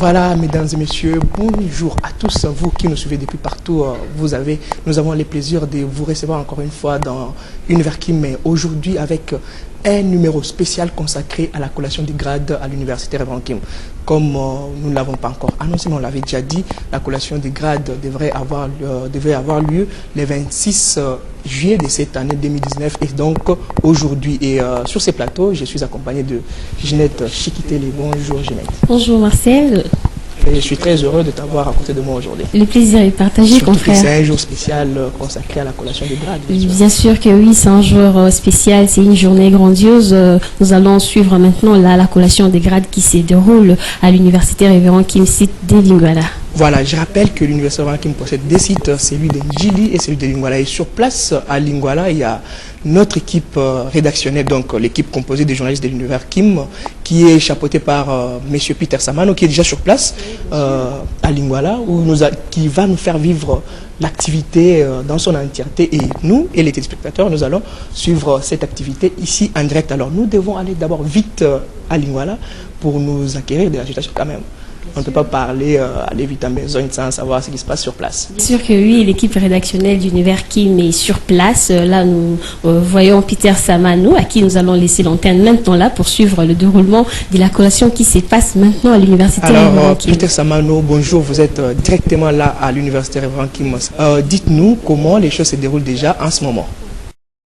Voilà, mesdames et messieurs, bonjour à tous vous qui nous suivez depuis partout. Nous avons le plaisir de vous recevoir encore une fois dans Univers Kim, mais aujourd'hui avec un numéro spécial consacré à la collation des grades à l'université Révérend Kim. Comme nous ne l'avons pas encore annoncé, mais on l'avait déjà dit, la collation des grades devait avoir lieu le 26 juillet de cette année 2019 et donc aujourd'hui. Et sur ces plateaux, je suis accompagné de Ginette Chikitele. Bonjour Ginette. Bonjour Marcel. Et je suis très heureux de t'avoir à côté de moi aujourd'hui. Le plaisir est partagé, confrère. C'est un jour spécial consacré à la collation des grades. Bien sûr que oui, c'est un jour spécial, c'est une journée grandiose. Nous allons suivre maintenant la collation des grades qui se déroule à l'université Révérend Kim, site de Lingala. Voilà, je rappelle que l'université Révérend Kim possède deux sites, celui de Njili et celui de Lingala. Et sur place, à Lingala, il y a notre équipe rédactionnelle, donc l'équipe composée des journalistes de l'univers Kim, qui est chapeautée par M. Peter Samano, qui est déjà sur place à Lingala, qui va nous faire vivre l'activité dans son entièreté. Et nous, et les téléspectateurs, nous allons suivre cette activité ici en direct. Alors nous devons aller d'abord vite à Lingala pour nous acquérir de la situation quand même. On ne peut pas parler, aller vite en besoin sans savoir ce qui se passe sur place. Bien sûr que oui, l'équipe rédactionnelle d'Univers Kim est sur place. Là, nous voyons Peter Samano, à qui nous allons laisser l'antenne maintenant là pour suivre le déroulement de la collation qui se passe maintenant à l'université Révérend Kim. Peter Samano, bonjour, vous êtes directement là à l'université Révérend Kim. Dites-nous comment les choses se déroulent déjà en ce moment.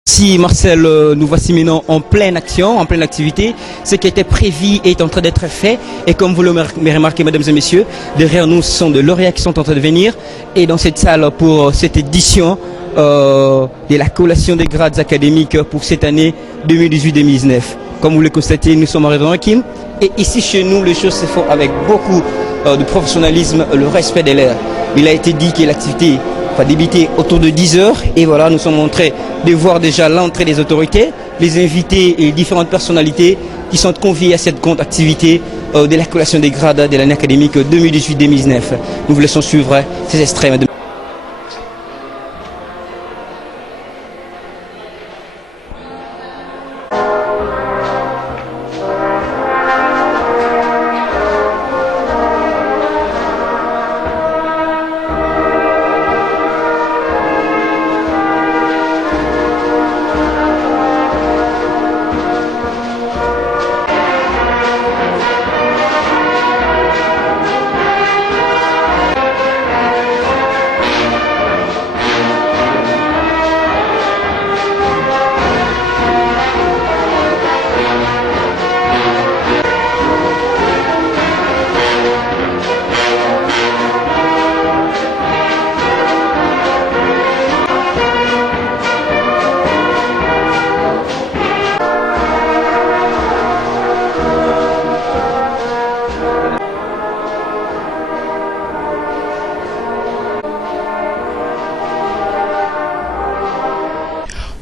Si Marcel, nous voici maintenant en pleine action, en pleine activité. Ce qui était prévu est en train d'être fait. Et comme vous le remarquez, mesdames et messieurs, derrière nous, ce sont des lauréats qui sont en train de venir. Et dans cette salle, pour cette édition de la collation des grades académiques pour cette année 2018-2019. Comme vous le constatez, nous sommes à Révérend Kim. Et ici, chez nous, les choses se font avec beaucoup de professionnalisme, le respect de l'air. Il a été dit que l'activité va débuter autour de 10 h et voilà, nous sommes en train de voir déjà l'entrée des autorités, les invités et différentes personnalités qui sont conviées à cette grande activité de la collation des grades de l'année académique 2018-2019. Nous vous laissons suivre ces extraits.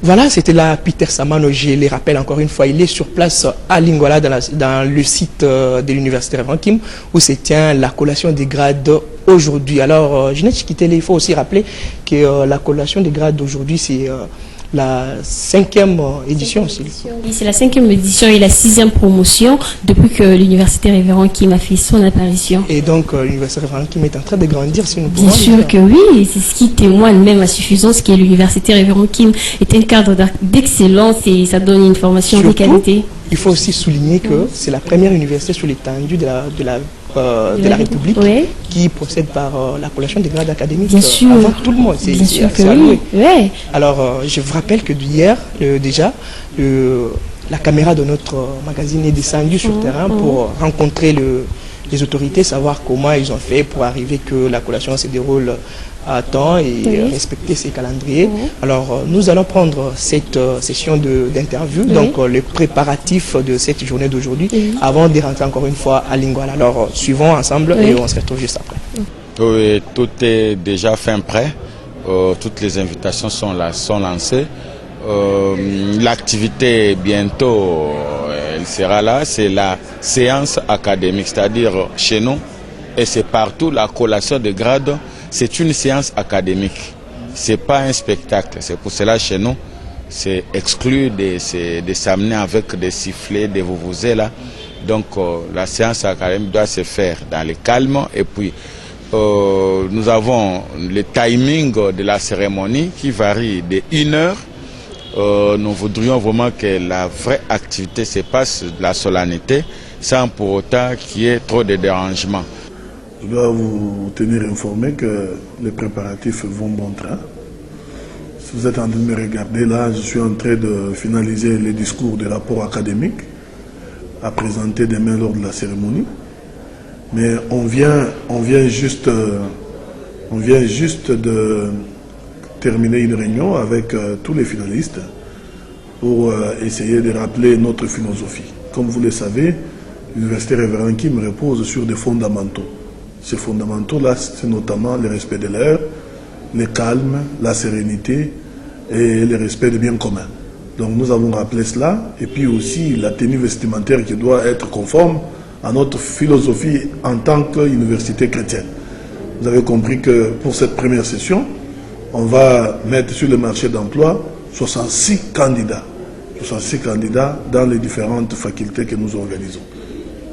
Voilà, c'était là Peter Samano, je les rappelle encore une fois, il est sur place à Lingala dans le site de l'université Révérend Kim où se tient la collation des grades aujourd'hui. Alors, Ginette Chikitele, il faut aussi rappeler que la collation des grades d'aujourd'hui, c'est la 5e édition aussi. Oui, c'est la 5e édition et la 6e promotion depuis que l'université Révérend Kim a fait son apparition. Et donc l'université Révérend Kim est en train de grandir, si nous pouvons Bien sûr que oui, c'est ce qui témoigne même à suffisance que l'université Révérend Kim est un cadre d'excellence et ça donne une formation de qualité. Il faut aussi souligner que c'est la première université sur l'étendue de la République qui procède par la collation des grades académiques avant tout le monde. Bien sûr que oui. Ouais. Alors, je vous rappelle que d'hier, déjà, la caméra de notre magazine est descendue sur le terrain pour rencontrer les autorités, savoir comment ils ont fait pour arriver que la collation se déroule à temps et respecter ces calendriers. Alors, nous allons prendre cette session d'interview, donc les préparatifs de cette journée d'aujourd'hui, avant de rentrer encore une fois à Lingala. Alors, suivons ensemble et on se retrouve juste après. Oui, tout est déjà fin prêt. Toutes les invitations sont lancées. L'activité bientôt, elle sera là. C'est la séance académique, c'est-à-dire chez nous, et c'est partout la collation de grades. C'est une séance académique, c'est pas un spectacle. C'est pour cela chez nous, c'est exclu de s'amener avec des sifflets, des vuvuzelas. Donc la séance académique doit se faire dans le calme. Et puis nous avons le timing de la cérémonie qui varie de 1 heure. Nous voudrions vraiment que la vraie activité se passe de la solennité sans pour autant qu'il y ait trop de dérangements. Je dois vous tenir informé que les préparatifs vont bon train. Si vous êtes en train de me regarder là, je suis en train de finaliser les discours de rapport académique à présenter demain lors de la cérémonie. Mais on vient juste de terminer une réunion avec tous les finalistes pour essayer de rappeler notre philosophie. Comme vous le savez, l'Université Révérend Kim repose sur des fondamentaux. Ces fondamentaux-là, c'est notamment le respect de l'air, le calme, la sérénité et le respect des biens communs. Donc nous avons rappelé cela, et puis aussi la tenue vestimentaire qui doit être conforme à notre philosophie en tant qu'université chrétienne. Vous avez compris que pour cette première session, on va mettre sur le marché d'emploi 66 candidats. 66 candidats dans les différentes facultés que nous organisons.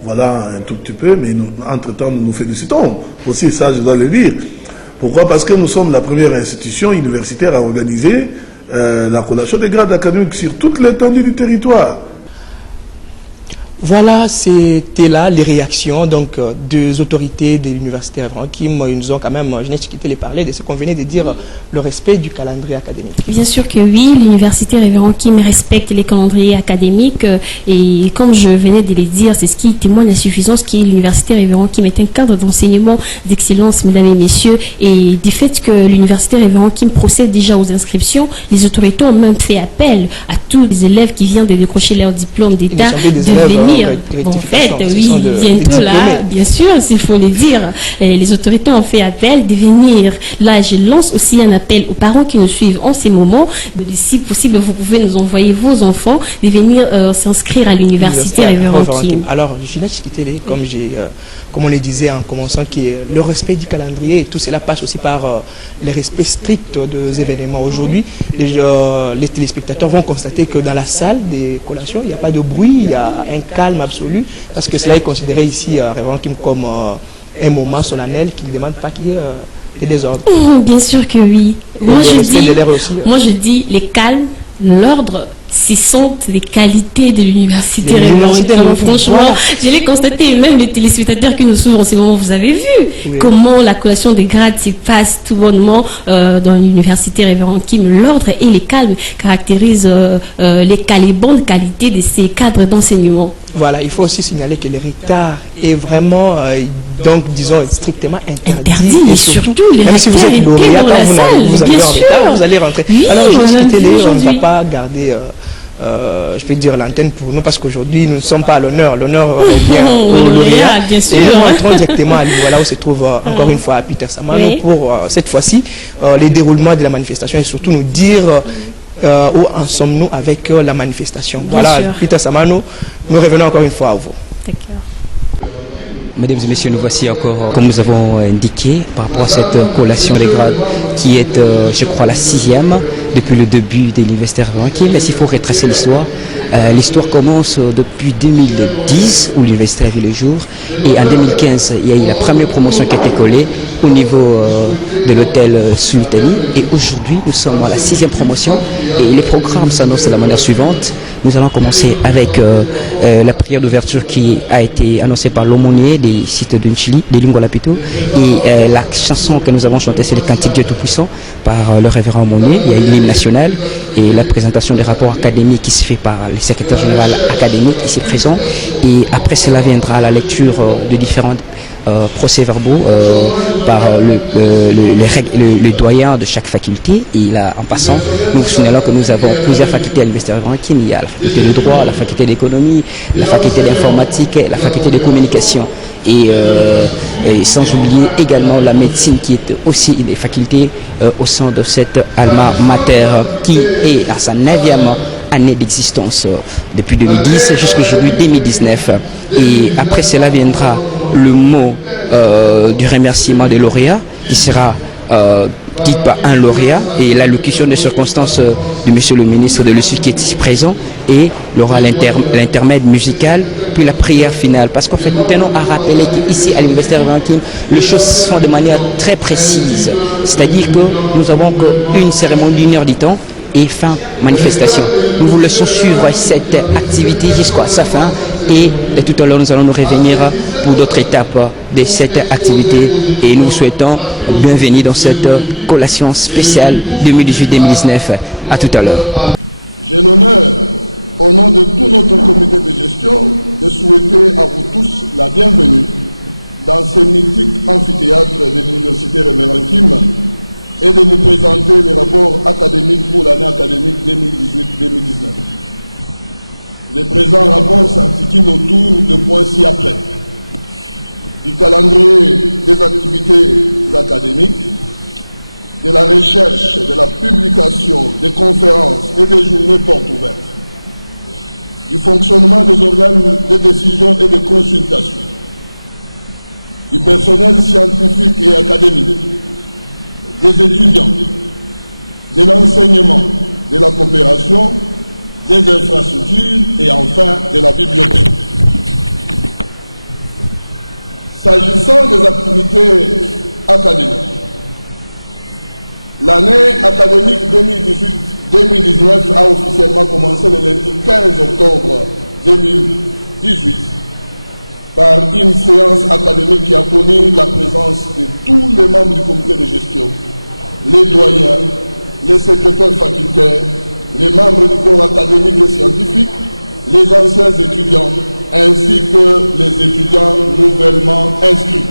Voilà un tout petit peu, mais entre-temps, nous nous félicitons. Aussi, ça, je dois le dire. Pourquoi? Parce que nous sommes la première institution universitaire à organiser la collation des grades académiques sur toute l'étendue du territoire. Voilà, c'était là les réactions donc des autorités de l'université Révérend Kim. Ils nous ont quand même, je n'ai quitté les parler de ce qu'on venait de dire, le respect du calendrier académique. Bien sûr que oui, l'université Révérend Kim respecte les calendriers académiques et comme je venais de le dire, c'est ce qui témoigne la suffisance qui est l'université Révérend Kim est un cadre d'enseignement d'excellence, mesdames et messieurs, et du fait que l'université Révérend Kim procède déjà aux inscriptions, les autorités ont même fait appel à tous les élèves qui viennent de décrocher leur diplôme d'État de venir. En fait, oui, bientôt là, bien sûr, s'il faut le dire, les autorités ont fait appel de venir. Là, je lance aussi un appel aux parents qui nous suivent en ces moments. Si possible, vous pouvez nous envoyer vos enfants de venir s'inscrire à l'université Révérend Kim. Alors, Ginette Chikitele, comme on le disait en commençant, qui est le respect du calendrier, et tout cela passe aussi par le respect strict des événements. Aujourd'hui, les téléspectateurs vont constater que dans la salle des collations, il n'y a pas de bruit, il y a un calme absolu, parce que cela est considéré ici à Révérend Kim comme un moment solennel qui ne demande pas qu'il y ait des désordres. Bien sûr que oui. Moi je dis les calmes, l'ordre, ce sont les qualités de l'université Révérend Kim. Franchement, je l'ai constaté, même les téléspectateurs qui nous suivent en ce moment, vous avez vu comment la collation des grades se passe tout bonnement dans l'université Révérend Kim. L'ordre et les calmes caractérisent les bonnes qualités de ces cadres d'enseignement. Voilà, il faut aussi signaler que le retard est vraiment, donc disons, strictement interdit. Et surtout, les même si vous êtes lauréat, quand vous allez en retard, vous allez rentrer. Oui, alors, je on ne va pas garder, je peux dire, l'antenne pour nous, parce qu'aujourd'hui, nous ne sommes pas à l'honneur. L'honneur revient aux lauréats. Bien sûr. Et nous rentrons directement à l'Iguala, où se trouve encore une fois à Peter Samano, pour cette fois-ci, les déroulements de la manifestation et surtout nous dire où en sommes-nous avec la manifestation. Voilà, Peter Samano, nous revenons encore une fois à vous. D'accord. Mesdames et messieurs, nous voici encore, comme nous avons indiqué, par rapport à cette collation des grades qui est, je crois, la 6e depuis le début de l'université Révérend Kim. Mais s'il faut retracer l'histoire, l'histoire commence depuis 2010 où l'université a vu le jour. Et en 2015, il y a eu la première promotion qui a été collée au niveau de l'hôtel Sultani. Et aujourd'hui, nous sommes à la 6e promotion et les programmes s'annoncent de la manière suivante. Nous allons commencer avec la prière d'ouverture qui a été annoncée par l'aumônier des sites de Nchili, des Lingwala plutôt. Et la chanson que nous avons chantée, c'est le Cantique Dieu Tout-Puissant par le révérend aumônier. Il y a une hymne nationale et la présentation des rapports académiques qui se fait par le secrétaire général académique ici présent. Et après cela viendra la lecture de différents procès-verbaux par le doyen de chaque faculté. Et là, en passant, nous vous signalons que nous avons plusieurs facultés à l'université Révérend Kim. Il y a la faculté de droit, la faculté d'économie, la faculté d'informatique, la faculté de communication. Et sans oublier également la médecine qui est aussi une des facultés au sein de cette alma mater qui est à sa 9e année d'existence depuis 2010 jusqu'aujourd'hui 2019. Et après cela viendra le mot du remerciement des lauréats qui sera dite par un lauréat et l'allocution des circonstances de monsieur le ministre de Lucie qui est ici présent, et il y aura l'intermède musical puis la prière finale, parce qu'en fait nous tenons à rappeler qu'ici à l'Université Révérend Kim les choses se font de manière très précise, c'est-à-dire que nous avons qu'une cérémonie d'1 heure du temps et fin manifestation. Nous vous laissons suivre cette activité jusqu'à sa fin, et tout à l'heure nous allons nous revenir pour d'autres étapes de cette activité, et nous vous souhaitons bienvenue dans cette collation spéciale 2018-2019. À tout à l'heure. J'ai l'honneur, au nom de tout notre comité de gestion, de souhaiter à vous tous la bienvenue dans ce mythique amphithéâtre de l'Université Révérend Kim et de vous présenter les rapports académiques pour l'année académique 2018-2019. Les présents rapports s'articulent autour de points ci-après: du calendrier des activités académiques, de la recherche, de la publication, des conférences et des journées portes ouvertes, du fonctionnement des organes de décision et de consultation, du personnel scientifique et académique, des étudiants, de l'enseignement, de la coopération, des infrastructures et enfin de la bibliothèque. S'agissant des activités académiques, l'année académique 2018-2019 a officiellement commencé le lundi 15 octobre 2018 par une séance académique qui a connu la présence de tous les membres du comité de gestion, les doyens, les secrétaires facultaires, les membres du corps académique et scientifique, les anciens étudiants, ainsi que les étudiants nouvellement inscrits.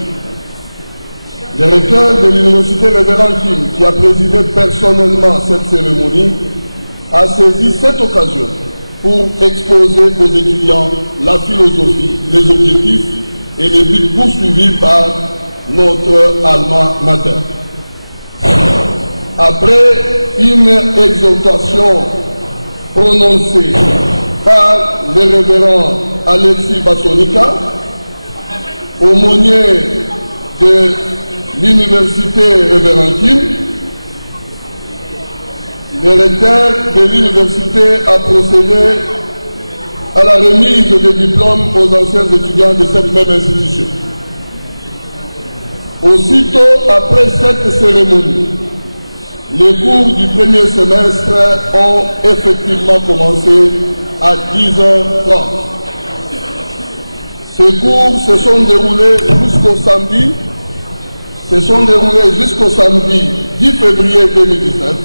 Le recteur de l'Université Révérend Kim, qui a présidé personnellement cette cérémonie, a saisi cette occasion pour exposer aux étudiants la philosophie, les objectifs et les buts poursuivis par notre alma mater. Après une exhortation prononcée par le révérend Alexis Bassonika, aumônier de l'Université Révérend Kim, le recteur de l'université a procédé à la remise des diplômes aux anciens étudiants de cette même institution. Aussitôt après cette cérémonie, les cours du premier semestre ont effectivement commencé à 10h30. Ces cours se sont déroulés jusqu'au samedi 10 février 2019,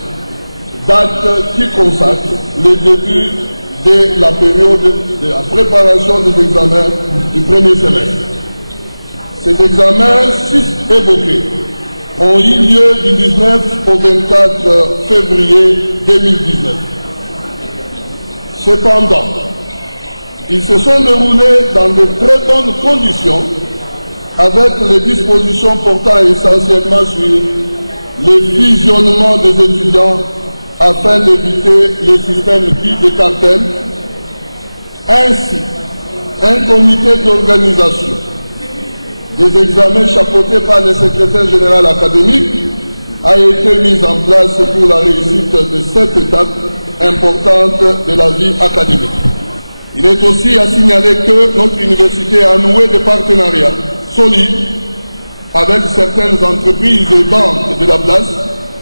date qui consacre le début de la période de la préparation des examens du premier semestre. Ces examens évoqués ont eu lieu du 19 au 24 février 2019. Cependant, ils se sont déroulés dans de très bonnes conditions, avec les dispositions portant essentiellement sur le visionnement des étudiants afin d'éviter les systèmes dits de cartel. Ainsi, un comité d'organisation des examens chapeauté par le secrétaire général académique a été mis en place pour la réussite de cette étape importante de la vie académique. Il est aussi à signaler que notre université a noué des partenariats solides avec certaines entreprises et banques de la place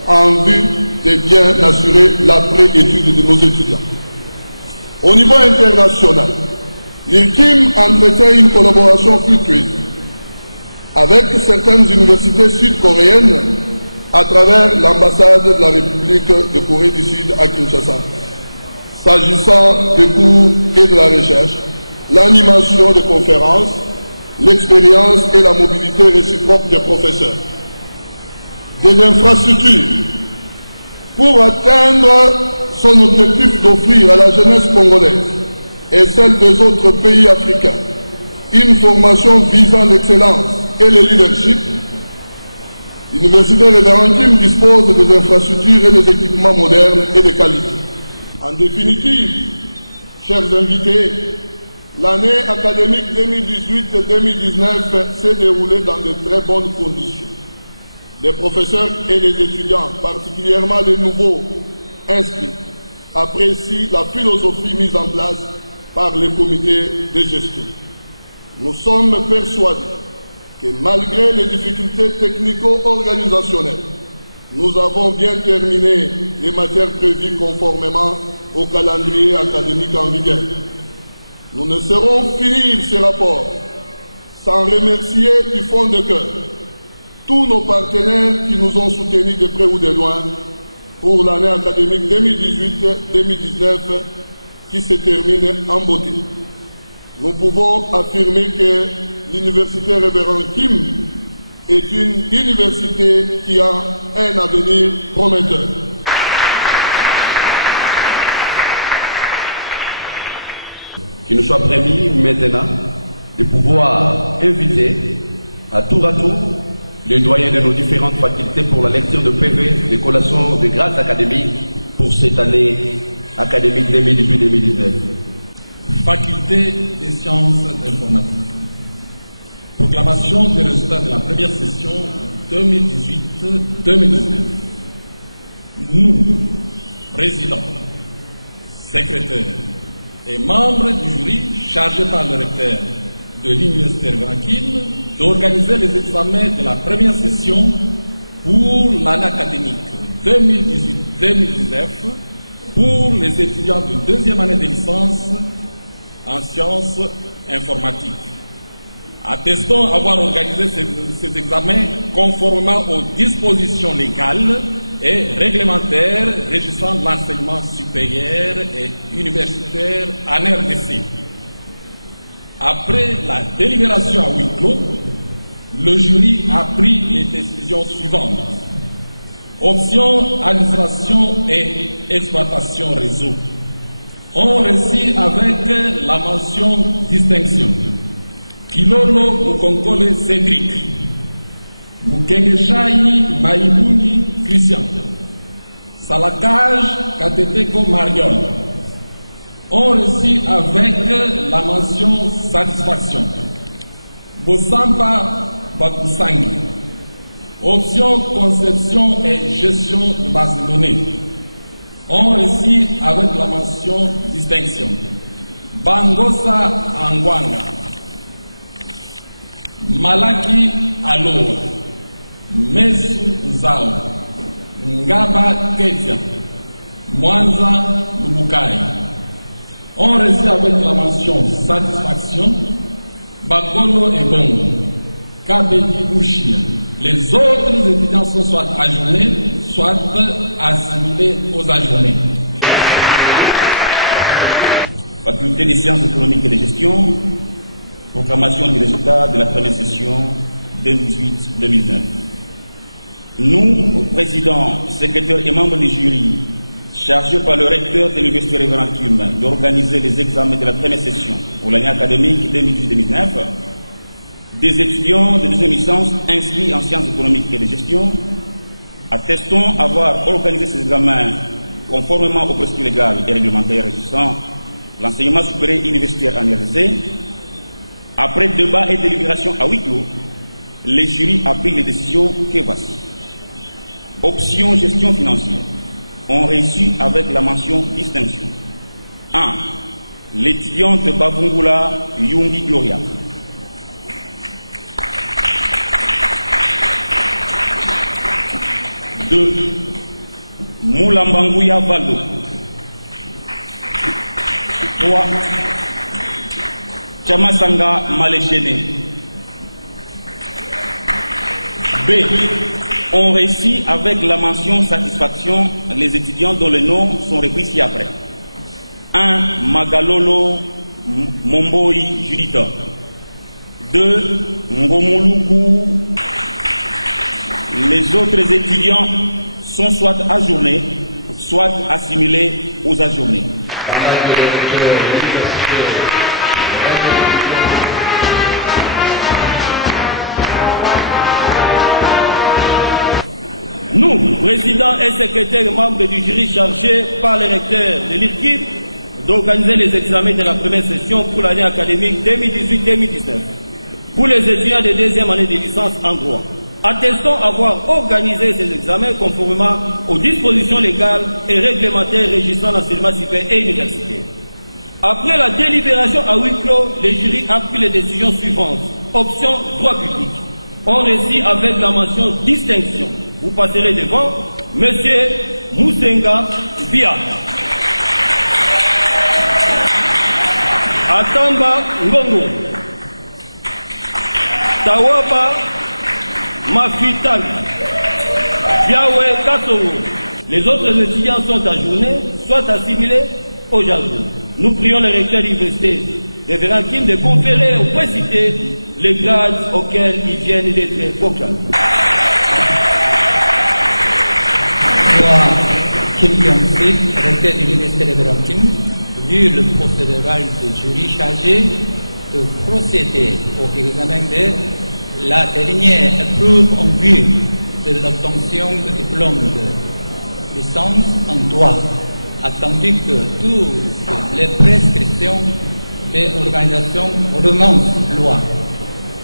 en vue de bien assurer l'après-étude de nos étudiants. Au niveau international, l'IRKIM entretient une collaboration fructueuse avec certaines universités sud-coréennes à travers l'ambassade de la République de Corée du Sud à Kinshasa. S'agissant des cours et de la recherche, l'animation de conférences, l'expérience et la mobilité réciproque des professeurs, des infrastructures, pour atteindre son objectif d'offrir à la jeunesse congolaise et celle des autres pays africains une formation visant l'excellence et le leadership. L'Université Révérend Kim dispose des infrastructures et des équipements modernes et de qualité. En définitive, chers invités, l'année académique 2018-2019 s'est déroulée dans de très bonnes conditions. Les professeurs et les étudiants, particulièrement les nouveaux inscrits, apprécient la philosophie mise en place par les comités de gestion. Nous sommes persuadés que malgré les difficultés technico-organisationnelles, nous avons bien terminé les matières prévues conformément au calendrier académique en vigueur. Nous ne saurons finir ces rapports sans remercier du fond de cœur tous nos partenaires qui nous ont soutenus de près ou de loin pour l'année académique 2018-2019 qui se termine en beauté. Nous pouvons affirmer que l'université Révérend Kim est une université qui a un avenir prometteur. Qu'il nous soit permis maintenant de pouvoir inviter à tour les doyens de nos différentes facultés pour la lecture de PV, de collations de grades académiques pour cette année académique 2018-2019. Faculté des sciences informatiques. Proclamation des résultats de la première session 2018-2019. Nous, présidents, secrétaires et membres du jury chargés par le recteur de l'Université Révérend Kim d'organiser les examens de la première session pour l'année académique 2018-2019 pour les étudiants de deuxième année de licence en sciences informatiques. Attestons avoir organisé ces examens conformément aux dispositions légales et réglementaires régissant l'enseignement supérieur et universitaire en RDC. Après la délibération à huis clos, le jury a pris les décisions suivantes. Option administration et exploitation réseau. On réussit avec la mention distinction. Kilolo Mukonkole Cédric, Mukengeshai Maïbouni Christian, Salakaj Kateteko Mariol. On réussit avec la mention satisfaction. Bosamba Bakusangi. Option conception et gestion de base de données. On réussit avec la mention distinction. Bangosa Angwanga. Malaki Aloa, Mesu Zao, Ngaba Ketia, Mwanza Lubukai. On réussit avec la mention satisfaction, Bakolo et Bongo, Kabedi Bouchia. Les autres étudiants sont soit ajournés, soit assimilés aux ajournés. Faculté des sciences économiques et de gestion, proclamation du résultat de la première session 2018-2019. Nous, présidents, secrétaires et membres du jury, chargés par le recteur de l'Université Révérend Kim d'organiser les examens de la première session pour l'année académique 2018-2019, des étudiants de deuxième licence inscrits en sciences économiques et de gestion, attestons avoir organisé ces examens conformément aux procédures légales et réglementaires régissant l'enseignement supérieur universitaire en RDC. Après débat et délibération à huis clos, les jurys a pris les décisions que voici. Option gestion financière. On réussit avec la mention distinction. 1. L'étudiante Bavungula Yungi Gloria. 2. Moulambanguya Valdo. 3. Chamasanga Maléchéné. B. On réussit avec la mention satisfaction les étudiants dont les noms sont repris ci-après. 1. Magalolo Momboi Judita. 2. Ngomuluku. Les autres étudiants sont soit ajournés, soit assimilés aux ajournés. Nous, présidents et secrétaires et membres du jury chargés par le recteur de l'IRKIP d'organiser les examens de la première session pour l'année académique 2018-2019 pour les étudiants de deuxième année de licence en droit. attestant avoir organisé ces examens conformément aux dispositions légales et réglementaires régissant l'enseignement supérieur et universitaire. Après la délibération à huis clos, le jury a pris les décisions suivantes. Option droit public. On récit avec la mention distinction. Vous passerez devant Monsieur Moussenga Bia. Atamba Ngongo. Tawaba Mafitan. Biawe Kassongo. Les autres étudiants sont ajournés, soit assimilés au jardin. Nous prions le recteur d'université, révérend Kim, de conférer aux précités les grades auxquels ils viennent d'être proclamés. Moi, Kim Yong-sik, recteur de l'université révérend Kim, vu le procédural du jury chargé de procéder au examen de la dernière épreuve en vue de l'obtention du diplôme de licence en droit, attendu que toutes les prescriptions de l'organisation ordonnance loi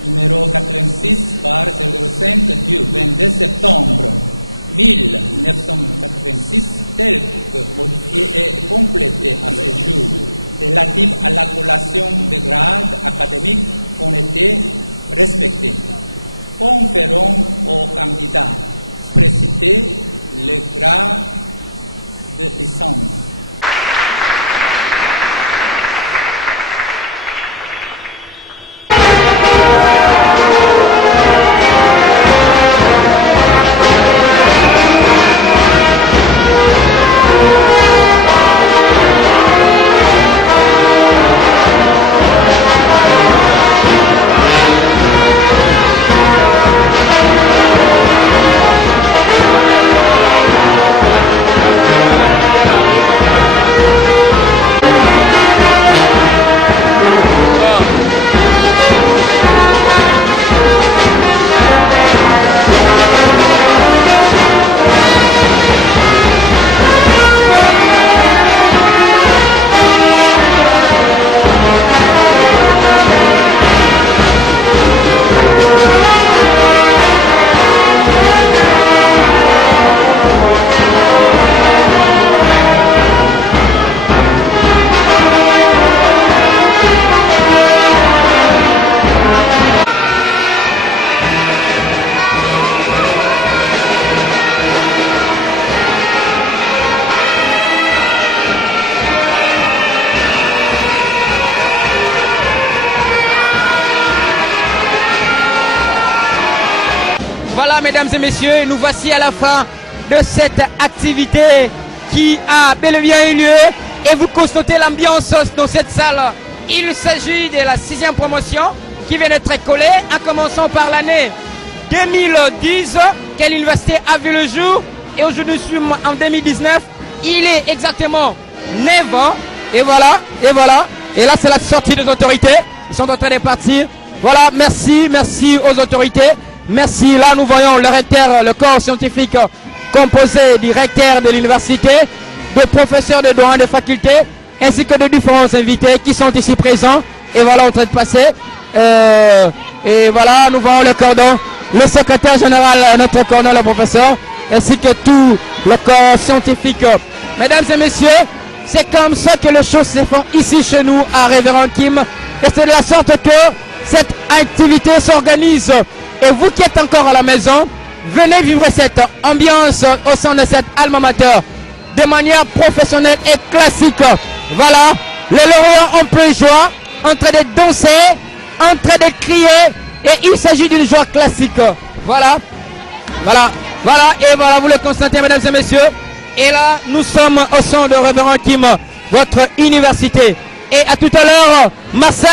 numéro 86 par 005 du 22 septembre 1986 telle que modifiée et complétée à ce jour relative à la collation des grades académiques ont été respectées. Conférons aux candidats précités les grades de licence. Voilà, mesdames et messieurs, nous voici à la fin de cette activité qui a bel et bien eu lieu. Et vous constatez l'ambiance dans cette salle. Il s'agit de la 6e promotion qui vient d'être collée, en commençant par l'année 2010, que l'université a vu le jour. Et aujourd'hui, nous sommes en 2019. Il est exactement 9 ans. Et voilà, et voilà. Et là, c'est la sortie des autorités. Ils sont en train de partir. Voilà, merci, merci aux autorités. Merci. Là, nous voyons le recteur, le corps scientifique composé du recteur de l'université, de professeurs de droit de faculté, ainsi que de différents invités qui sont ici présents. Et voilà, en train de passer. Et voilà, nous voyons le cordon, le secrétaire général, notre cordon, le professeur, ainsi que tout le corps scientifique. Mesdames et messieurs, c'est comme ça que les choses se font ici chez nous à Révérend Kim. Et c'est de la sorte que cette activité s'organise. Et vous qui êtes encore à la maison, venez vivre cette ambiance au sein de cette alma mater de manière professionnelle et classique. Voilà, les lauréats en pleine joie, en train de danser, en train de crier, et il s'agit d'une joie classique. Voilà, voilà, voilà, et voilà, vous le constatez, mesdames et messieurs. Et là, nous sommes au sein de Révérend Kim, votre université. Et à tout à l'heure, Marcel,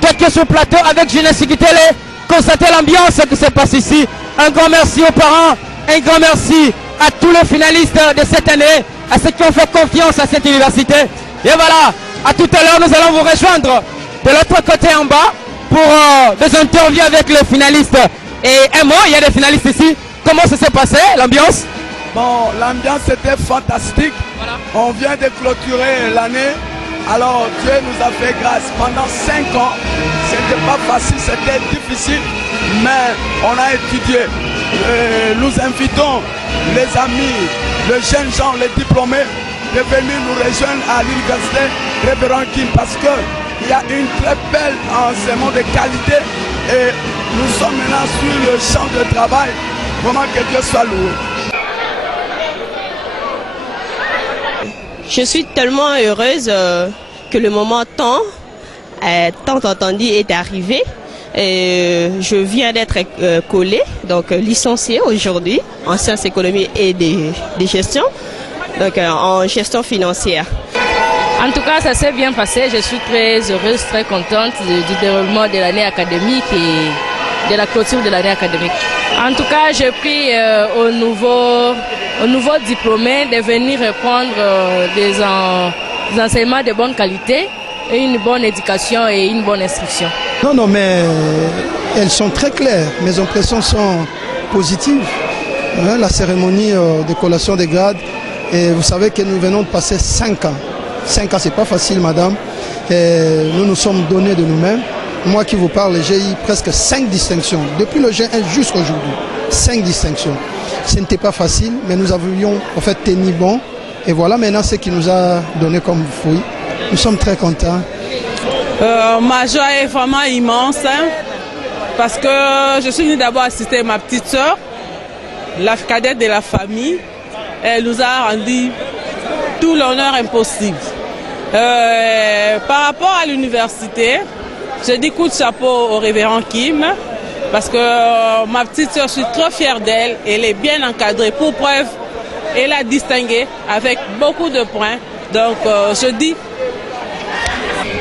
toi qui es sur le plateau avec Jeunesse Sikitele, constatez l'ambiance qui se passe ici. Un grand merci aux parents, un grand merci à tous les finalistes de cette année, à ceux qui ont fait confiance à cette université. Et voilà, à tout à l'heure, nous allons vous rejoindre de l'autre côté en bas pour des interviews avec les finalistes. Et un mot, il y a des finalistes ici. Comment ça s'est passé, l'ambiance? Bon, l'ambiance était fantastique. Voilà. On vient de clôturer l'année. Alors Dieu nous a fait grâce pendant 5 ans. C'était pas facile, c'était difficile, mais on a étudié. nous invitons les amis, les jeunes gens, les diplômés de venir nous rejoindre à l'université Révérend Kim parce qu'il y a une très belle enseignement de qualité et nous sommes maintenant sur le champ de travail. Vraiment que Dieu soit loué. Je suis tellement heureuse que le moment tant attendu est arrivé. Je viens d'être collée, donc licenciée aujourd'hui en sciences économiques et des gestions, donc en gestion financière. En tout cas, ça s'est bien passé. Je suis très heureuse, très contente du déroulement de l'année académique et de la clôture de l'année académique. En tout cas, je prie aux nouveaux diplômés de venir reprendre des enseignements de bonne qualité, et une bonne éducation et une bonne instruction. Non, mais elles sont très claires. Mes impressions sont positives. La cérémonie de collation des grades, et vous savez que nous venons de passer 5 ans. 5 ans, c'est pas facile, madame. Et nous nous sommes donnés de nous-mêmes. Moi qui vous parle, j'ai eu presque 5 distinctions. Depuis le G1 jusqu'à aujourd'hui. 5 distinctions. Ce n'était pas facile, mais nous avions en fait tenu bon. Et voilà maintenant ce qui nous a donné comme fruit. Nous sommes très contents. Ma joie est vraiment immense parce que je suis venue d'abord assister ma petite soeur, la cadette de la famille. Elle nous a rendu tout l'honneur impossible. Par rapport à l'université, je dis coup de chapeau au révérend Kim parce que ma petite soeur, je suis trop fière d'elle. Elle est bien encadrée. Pour preuve, elle a distingué avec beaucoup de points. Donc je dis...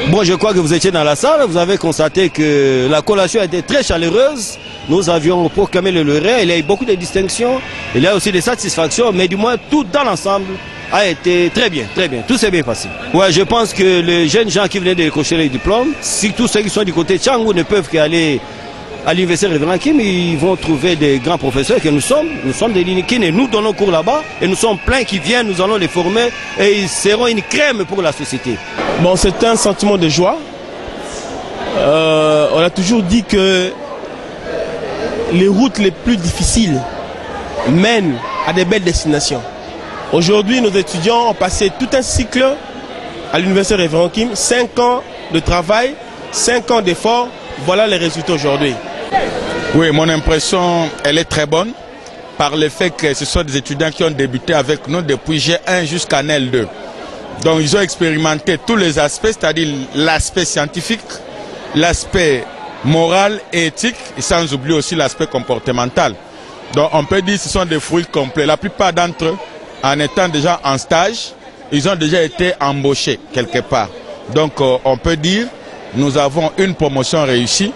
Bon, je crois que vous étiez dans la salle, vous avez constaté que la collation a été très chaleureuse. Nous avions proclamé le lauréat, il y a eu beaucoup de distinctions, il y a aussi des satisfactions, mais du moins tout dans l'ensemble a été très bien, tout s'est bien passé. Ouais, je pense que les jeunes gens qui venaient de décrocher les diplômes, si tous ceux qui sont du côté de Tchangou ne peuvent qu'aller à l'université Révérend Kim, ils vont trouver des grands professeurs que nous sommes des Linikines et nous donnons cours là-bas et nous sommes pleins qui viennent, nous allons les former et ils seront une crème pour la société. Bon, c'est un sentiment de joie. On a toujours dit que les routes les plus difficiles mènent à des belles destinations. Aujourd'hui, nos étudiants ont passé tout un cycle à l'université Révérend Kim, 5 ans de travail, 5 ans d'efforts, voilà les résultats aujourd'hui. Oui, mon impression, elle est très bonne par le fait que ce sont des étudiants qui ont débuté avec nous depuis G1 jusqu'à L2. Donc ils ont expérimenté tous les aspects, c'est-à-dire l'aspect scientifique, l'aspect moral et éthique, et sans oublier aussi l'aspect comportemental. Donc on peut dire que ce sont des fruits complets. La plupart d'entre eux, en étant déjà en stage, ils ont déjà été embauchés quelque part. Donc on peut dire nous avons une promotion réussie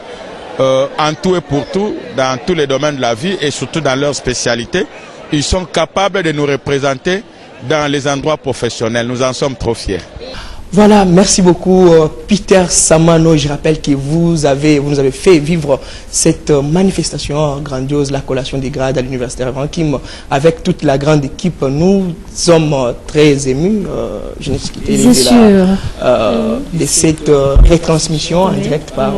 en tout et pour tout, dans tous les domaines de la vie et surtout dans leur spécialité. Ils sont capables de nous représenter dans les endroits professionnels. Nous en sommes trop fiers. Voilà, merci beaucoup Peter Samano. Je rappelle que vous nous avez fait vivre cette manifestation grandiose, la collation des grades à l'université Révérend Kim, avec toute la grande équipe. Nous sommes très émus, je n'ai quitté de cette retransmission en direct par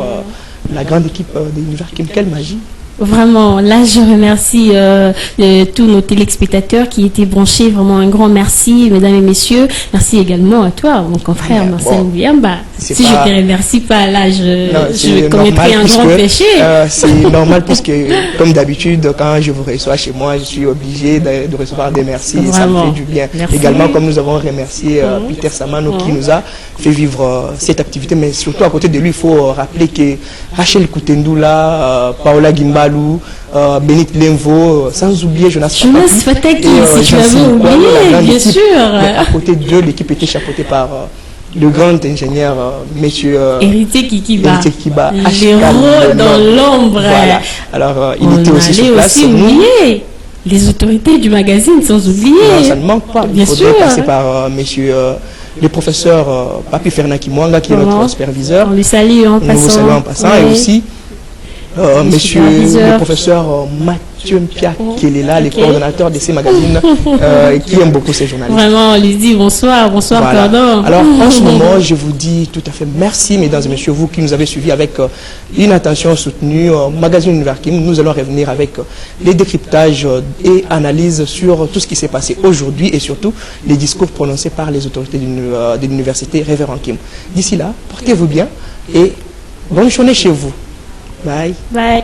la grande équipe de l'université Kim. Quelle magie! Vraiment, là je remercie tous nos téléspectateurs qui étaient branchés. Vraiment un grand merci, mesdames et messieurs. Merci également à toi, mon confrère Marcel Mbiamba. Si je ne te remercie pas, là je commettrai un grand péché. C'est normal puisque, comme d'habitude, quand je vous reçois chez moi, je suis obligé de recevoir des merci. Et ça me fait du bien. Merci. Également, comme nous avons remercié Peter Samano qui nous a fait vivre cette activité. Mais surtout, à côté de lui, il faut rappeler que Rachel Koutendoula, Paola Gimbalou, Bénit Lenvo, sans oublier Jonas Fataki, si tu avais oublié, bien sûr. Mais à côté d'eux, l'équipe était chapeautée par le grand ingénieur, monsieur Héritier Kikiba, l'héros dans l'ombre. Voilà. Alors, il était aussi sur place. Aussi oublier les autorités du magazine, sans oublier. Non, ça ne manque pas. Bien sûr. Il faudrait passer par monsieur le professeur Papi Fernaki Mwanga, qui est notre superviseur. On lui salue en passant. Nous vous saluons en passant. Et aussi monsieur le professeur Mathieu Mpia, qui est là, le coordonnateur de ces magazines, qui aime beaucoup ces journalistes. Vraiment, on lui dit bonsoir, bonsoir, voilà. pardon. Alors, en ce moment, je vous dis tout à fait merci, mesdames et messieurs, vous qui nous avez suivis avec une attention soutenue. Magazine Univers Kim, nous allons revenir avec les décryptages et analyses sur tout ce qui s'est passé aujourd'hui et surtout les discours prononcés par les autorités de l'université Révérend Kim. D'ici là, portez-vous bien et bonne journée chez vous. Bye. Bye.